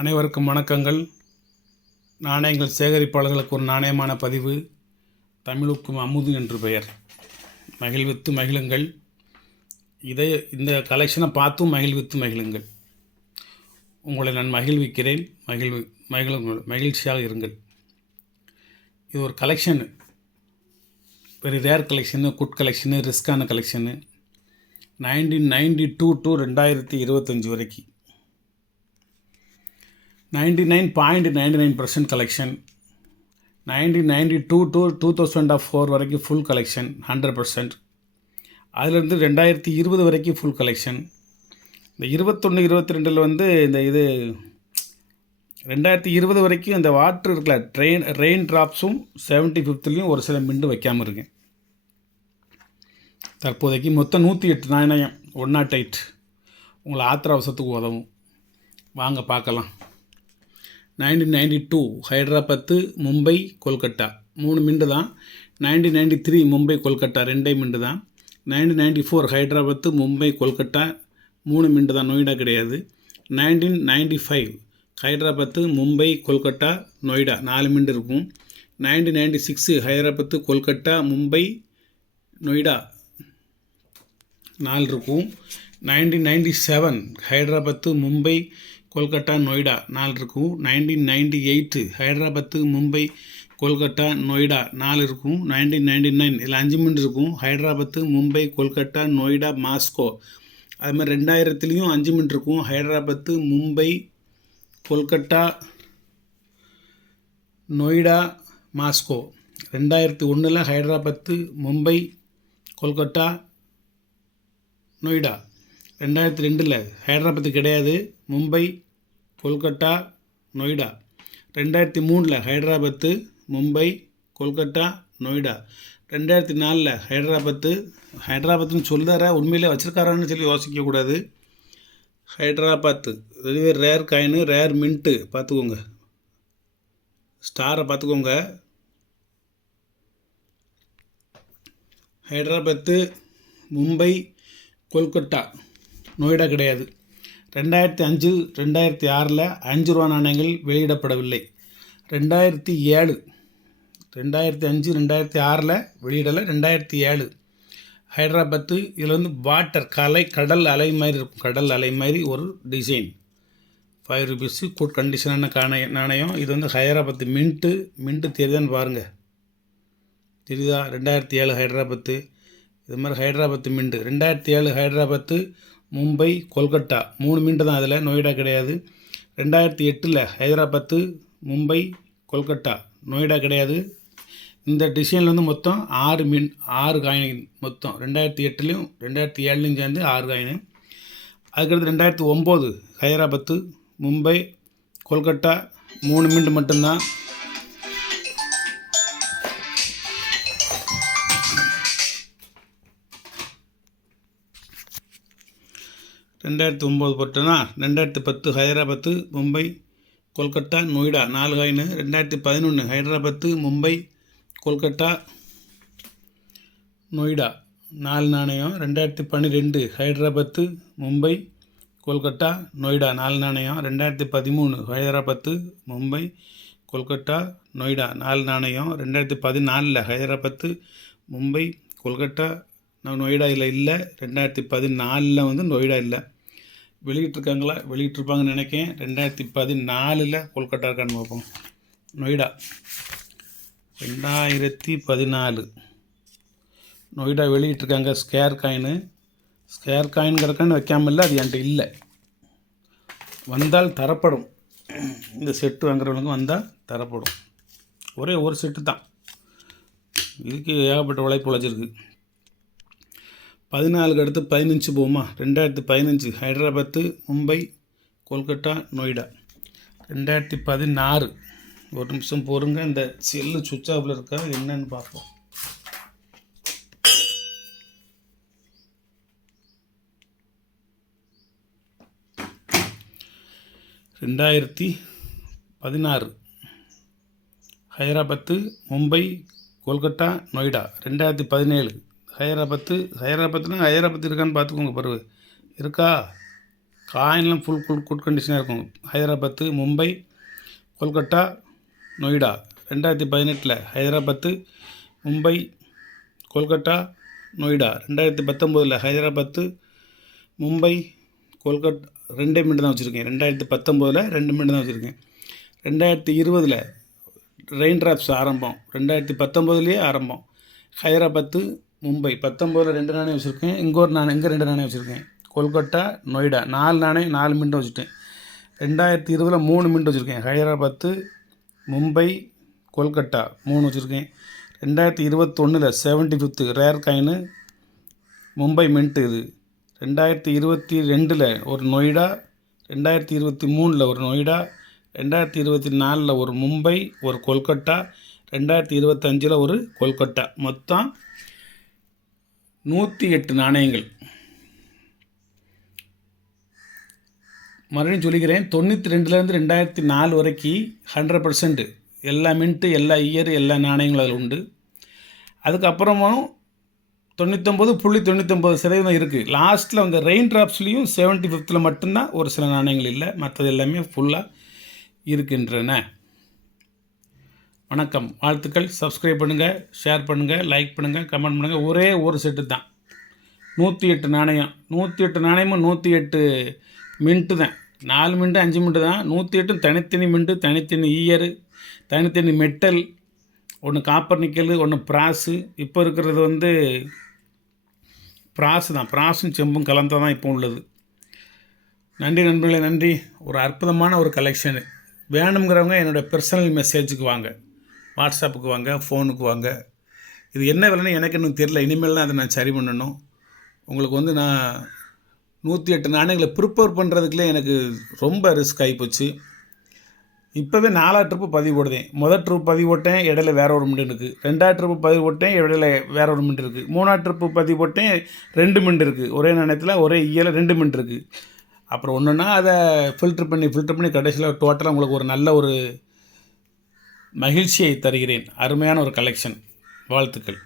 அனைவருக்கும் வணக்கங்கள். நாணயங்கள் சேகரிப்பாளர்களுக்கு ஒரு நாணயமான பதிவு. தமிழுக்கும் அமுது என்று பெயர். மகிழ்வித்து மகிழுங்கள். இந்த கலெக்ஷனை பார்த்தும் மகிழ்வித்து உங்களை நான் மகிழ்விக்கிறேன். மகிழ்ச்சியாக இருங்கள். இது ஒரு collection, very rare collection, good collection, ரிஸ்கான கலெக்ஷனு. 1992 to 2025 வரைக்கும் 99.99% கலெக்ஷன். 1992 to 2004 வரைக்கும் ஃபுல் கலெக்ஷன் 100%. அதிலிருந்து 2020 வரைக்கும் ஃபுல் கலெக்ஷன். இந்த 21-22 இந்த 2020 வரைக்கும் இந்த வாட்ரு இருக்குல்ல, ரெயின் ட்ராப்ஸும் 75th ஒரு சில மிண்டு வைக்காமல் இருக்கேன். தற்போதைக்கு மொத்தம் 108 நாணயம், 108 உங்களை ஆத்திர அவசரத்துக்கு உதவும். வாங்க பார்க்கலாம். 1992 ஹைதராபாத்து, மும்பை, கொல்கட்டா 3 மிண்டு தான். 1993 மும்பை, கொல்கட்டா 2 மிண்டு தான். 1994 ஹைதராபாத்து, மும்பை, கொல்கட்டா 3 மிண்டு தான், நொய்டா கிடையாது. 1995 ஹைதராபாத்து, மும்பை, கொல்கட்டா, நொய்டா 4 மிண்டு இருக்கும். 1996 ஹைதராபாத்து, கொல்கட்டா, மும்பை, நொய்டா 4 இருக்கும். 1997 ஹைதராபாத்து, மும்பை, கொல்கட்டா, நொய்டா 4 இருக்கும். 1998 ஹைதராபாத்து, மும்பை, கொல்கட்டா, நொய்டா 4 இருக்கும். 1999 இதில் 5 மிண்டு இருக்கும். ஹைதராபாத்து, மும்பை, கொல்கட்டா, நொய்டா, மாஸ்கோ. அதுமாதிரி 2000 5 மிண்டு இருக்கும். ஹைதராபாத்து, மும்பை, கொல்கட்டா, நொய்டா, மாஸ்கோ. 2001 ஹைதராபாத்து, மும்பை, கொல்கட்டா, நொய்டா. 2002 ஹைதராபாத்து கிடையாது, மும்பை, கொல்கட்டா, நொய்டா. 2003 ஹைதராபாத்து, மும்பை, கொல்கட்டா, நொய்டா. 2004 ஹைதராபாத்துன்னு சொல்லுறாரா, உண்மையிலே வச்சுருக்காரான்னு சொல்லி யோசிக்கக்கூடாது. ஹைதராபாத்து இதுவே ரேர் காயினு, ரேர் மின்ட்டு பார்த்துக்கோங்க. ஸ்டாரை பார்த்துக்கோங்க. ஹைதராபாத்து, மும்பை, கொல்கட்டா, நொய்டா கிடையாது. 2005 2006 5 ரூபா நாணயங்கள் வெளியிடப்படவில்லை. 2007 2005 2006 வெளியிடலை. 2007 ஹைதராபாத்து. இதில் வாட்டர் கடல் அலை மாதிரி இருக்கும். கடல் அலை மாதிரி ஒரு டிசைன். 5 rupees குட் கண்டிஷனான நாணயம். இது ஹைதராபாத்து மின்ட்டு தெரியுதான்னு பாருங்கள். தெரியுதா? 2007 ஹைதராபாத்து. இது மாதிரி ஹைதராபாத்து மின்ட்டு. 2007 ஹைதராபாத்து, மும்பை, கொல்கட்டா 3 மின்ட்டு தான். அதில் நொய்டா கிடையாது. 2008 ஹைதராபாத்து, மும்பை, கொல்கட்டா, நொய்டா கிடையாது. இந்த டிசைனில் மொத்தம் 6 காயின் மொத்தம். 2008 2007 சேர்ந்து 6 காயின். அதுக்கடுத்து 2009 ஹைதராபாத்து, மும்பை, கொல்கட்டா 3 மின்ட்டு மட்டும்தான். 2009 போட்டோன்னா. 2010 ஹைதராபாத்து, மும்பை, கொல்கட்டா, நொய்டா 4 காயின். 2011 ஹைதராபாத்து, மும்பை, கொல்கட்டா, நொய்டா 4 நாணயம். 2012 ஹைதராபாத்து, மும்பை, கொல்கட்டா, நொய்டா 4 நாணயம். 2013 ஹைதராபாத்து, மும்பை, கொல்கட்டா, நொய்டா 4 நாணயம். 2014 ஹைதராபாத்து, மும்பை, கொல்கட்டா, நொய்டா இதில் இல்லை. 2014 நொய்டா இல்லை. வெளியிட்டிருக்காங்களா? வெளியிட்டிருப்பாங்கன்னு நினைக்கிறேன். 2014 கொல்கட்டா இருக்கான்னு பார்ப்போம். நொய்டா 2014 நொய்டா வெளியிட்டிருக்காங்க. ஸ்கேர் காயின்கிறக்கான்னு வைக்காமல் இல்லை. அது என்கிட்ட இல்லை. வந்தால் தரப்படும். இந்த செட்டு வாங்குறவங்களுக்கு வந்தால் தரப்படும். ஒரே ஒரு செட்டு தான். இதுக்கு ஏகப்பட்ட உழைப்பு உழைச்சிருக்கு. 14 அடுத்து 15 போகுமா? 2015 ஹைதராபாத்து, மும்பை, கொல்கட்டா, நொய்டா. 2016 ஒரு நிமிஷம் பொறுங்க. இந்த செல்லு சுவிட்ச் ஆஃபில் இருக்கா என்னன்னு பார்ப்போம். ரெண்டாயிரத்தி 16 ஹைதராபாத்து, மும்பை, கொல்கட்டா, நொய்டா. 2017 ஹைதராபாத்து இருக்கான்னு பார்த்துக்கோங்க. பருவு இருக்கா? காயின்லாம் ஃபுல் குட் கண்டிஷனாக இருக்கும். ஹைதராபாத்து, மும்பை, கொல்கட்டா, நொய்டா 2018 ஹைதராபாத்து, மும்பை, கொல்கட்டா, நொய்டா. 2019 ஹைதராபாத்து, மும்பை, கொல்கட்டா 2 மினிட் தான் வச்சுருக்கேன். 2019 2 மினிட் தான் வச்சுருக்கேன். 2020 ரெயின் ட்ராப்ஸ் ஆரம்பம். 2019 ஆரம்பம். ஹைதராபாத்து, மும்பை 19 2 நாணயம் வச்சுருக்கேன். இங்கே 2 நாணயம் வச்சுருக்கேன். கொல்கட்டா, நொய்டா 4 நாணயம் 4 மினிட் வச்சுட்டேன். 2020 3 மினிட் வச்சுருக்கேன். ஹைதராபாத்து, மும்பை, கொல்கட்டா 3 வச்சுருக்கேன். 2021 75th rare coin Mumbai mint இது. 2022 ஒரு நொய்டா, 2023 ஒரு நொய்டா, 2024 ஒரு மும்பை, ஒரு கொல்கட்டா, 2025 ஒரு கொல்கட்டா. மொத்தம் 108 நாணயங்கள். மறுபடியும் சொல்லிக்கிறேன், 92 2004 வரைக்கும் 100% எல்லா மின்ட்டு, எல்லா இயர், எல்லா நாணயங்களும் அதில் உண்டு. அதுக்கப்புறமும் 99.99% இருக்குது. லாஸ்ட்டில் அந்த ரெயின் ட்ராப்ஸ்லேயும் 75th மட்டும்தான் ஒரு சில நாணயங்கள் இல்லை. மற்றது எல்லாமே ஃபுல்லாக இருக்கின்றன. வணக்கம், வாழ்த்துக்கள். சப்ஸ்கிரைப் பண்ணுங்கள், ஷேர் பண்ணுங்கள், லைக் பண்ணுங்கள், கமெண்ட் பண்ணுங்கள். ஒரே ஒரு செட்டு தான் 108 நாணயம். 108 நாணயமும் 108 மின்ட்டு தான். 4 மின்ட்டு 5 மின்ட்டு தான். 108 தனித்தனி மின்ட்டு, தனித்தனி ஈயரு, தனித்தனி மெட்டல். ஒன்று காப்பர் நிக்கல், ஒன்று பிராஸு. இப்போ இருக்கிறது பிராஸு தான். பிராஸும் செம்பும் கலந்தால் தான் இப்போ உள்ளது. நன்றி நண்பர்களே, நன்றி. ஒரு அற்புதமான ஒரு கலெக்ஷனு. வேணுங்கிறவங்க என்னோடய பர்சனல் மெசேஜுக்கு வாங்க, வாட்ஸ்அப்புக்கு வாங்க, ஃபோனுக்கு வாங்க. இது என்ன விலைன்னு எனக்கு இன்னும் தெரியல. இனிமேல் தான் அதை நான் சரி பண்ணணும். உங்களுக்கு நான் 108 நாணயங்களை ப்ரிப்பேர் பண்ணுறதுக்குள்ளே எனக்கு ரொம்ப ரிஸ்க் ஆகிப்போச்சு. இப்போவே 4 ட்ரிப்பு பதிவு போடுதேன். முதல் ட்ரிப் பதிவு போட்டேன், இடையில வேறு ஒரு மின்ட் இருக்குது. 2ஆவது ட்ரிப்பு பதிவு போட்டேன், இடையில வேறு ஒரு மின்ட் இருக்குது. 3ஆவது ட்ரிப்பு பதிவு போட்டேன், 2 மின்ட் இருக்குது. ஒரே நாணயத்தில் ஒரே இயல 2 மின்ட் இருக்குது. அப்புறம் ஒன்றுன்னா அதை ஃபில்ட்ரு பண்ணி கடைசியில் டோட்டலாக உங்களுக்கு ஒரு நல்ல ஒரு மகிழ்ச்சியை தருகிறேன். அருமையான ஒரு கலெக்ஷன். வாழ்த்துக்கள்.